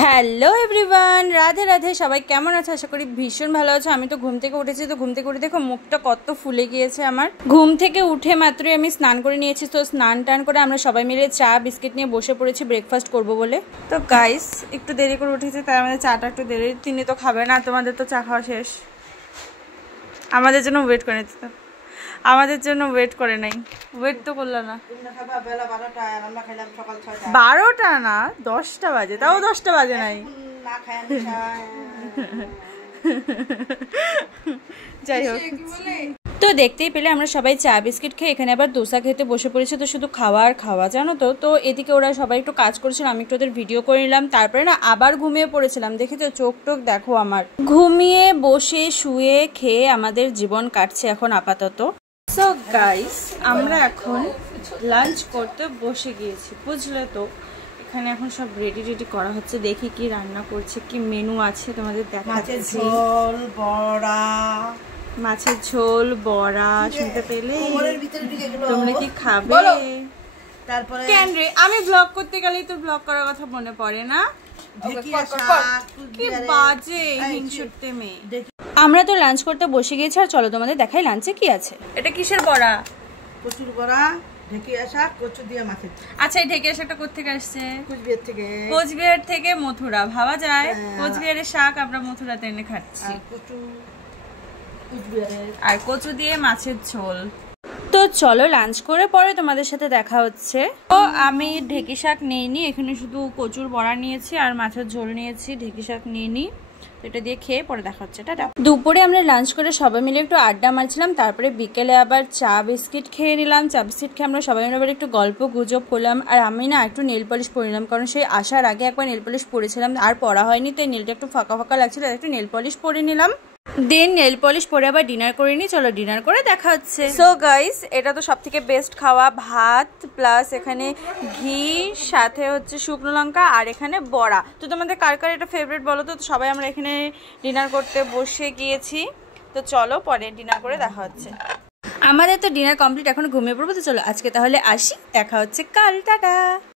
Hello everyone, Radhe Radhe. সবাই কেমন আছো? আশা করি ভীষণ ভালো আছো। আমি তো ঘুম থেকে উঠেছি, তো ঘুম থেকে উঠে দেখো মুখটা কত ফুলে গিয়েছে আমার। ঘুম থেকে উঠে মাত্রই আমি স্নান করে নিয়েছি, তো স্নান টান করে আমরা সবাই মিলে চা বিস্কিট নিয়ে বসে পড়েছি ব্রেকফাস্ট করব বলে। তো গাইস একটু দেরি করে উঠেছি, তাই আমাদের চাটা একটু দেরি। তিনি তো খাবে না, তোমাদের তো চা খাওয়া শেষ, আমাদের জন্য ওয়েট করে নিতে, তো আমাদের জন্য ওয়েট করে নাই। ওয়েট তো করলো না, 12টা না 10টা বাজে, তাও 10টা বাজে নাই। যাই হোক, তো দেখতেই পেলে আমরা সবাই চা বিস্কিট খেয়ে এখানে আবার দোসা খেতে বসে পড়েছে। তো শুধু খাওয়া আর খাওয়া, জানো তো। তো এদিকে ওরা সবাই একটু কাজ করছিল, আমি একটু ওদের ভিডিও করে নিলাম। তারপরে না আবার ঘুমিয়ে পড়েছিলাম। দেখেছো চোখ টোক দেখো আমার। ঘুমিয়ে বসে শুয়ে খেয়ে আমাদের জীবন কাটছে এখন আপাতত। সো গাইস, আমরা এখন লাঞ্চ করতে বসে গিয়েছি, বুঝলে তো। এখানে এখন সব রেডি করা হচ্ছে। দেখি কি রান্না করছে, কি মেনু আছে তোমাদের দেখাচ্ছি। মাছের ঝোল বড়া, শুনতে পেলে? তোমরা কি খাবে? তারপরে কেন রে, আমি ব্লগ করতে গেলেই তো ব্লগ করার কথা মনে পড়ে না? কি বাজে হিংসুটে মেয়ে। আমরা তো লাঞ্চ করতে বসে গিয়েছি, আর চলো তোমাদের দেখাই লাঞ্চে কি আছে। এটা কিসের বড়া? কচুর বড়া, ঢেকিয়া শাক, কচু দিয়ে মাছের। আচ্ছা, এই ঢেকিয়া শাকটা কোত্থেকে আসছে? কোচবিহার থেকে। কোচবিহার থেকে মথুরা, ভাবা যায়। কোচবিহারের শাক আমরা মথুরাতে এনে খাচ্ছি। আর কচু দিয়ে মাছের ঝোল। তো চলো লাঞ্চ করে পরে তোমাদের সাথে দেখা হচ্ছে। তো আমি ঢেকি শাক নিইনি, এখানে শুধু কচুর বড়া নিয়েছি আর মাছের ঝোল নিয়েছি, ঢেকি শাক নিইনি। এটা দিয়ে খেয়ে পরে দেখা হচ্ছে। টাটা। দুপুরে আমরা লাঞ্চ করে সবাই মিলে একটু আড্ডা মারছিলাম, তারপরে বিকেলে আবার চা বিস্কিট খেয়ে নিলাম। চা বিস্কিট খেয়ে আমরা সবাই মিলে আবার একটু গল্প গুজব করলাম। আর আমি না একটু নেল পলিশ পরে নিলাম, কারণ সেই আসার আগে একবার নেল পলিশ পরেছিলাম আর পরা হয়নি, তাই নেলটা একটু ফাঁকা ফাঁকা লাগছিল, একটু নেল পলিশ পরে নিলাম। দেন নেল পলিশ পরে আবার ডিনার করে নিই। চলো ডিনার করে দেখা হচ্ছে। সো গাইস, এটা তো সব থেকে বেস্ট খাওয়া, ভাত প্লাস এখানে ঘি, সাথে হচ্ছে শুকনো লঙ্কা, আর এখানে বড়া। তো তোমাদের কার কার এটা ফেভারিট বলো তো? সবাই আমরা এখানে ডিনার করতে বসে গিয়েছি। তো চলো পরে ডিনার করে দেখা হচ্ছে। আমাদের তো ডিনার কমপ্লিট, এখন ঘুমিয়ে পড়বো। তো চলো আজকে তাহলে আসি, দেখা হচ্ছে কাল। টাটা।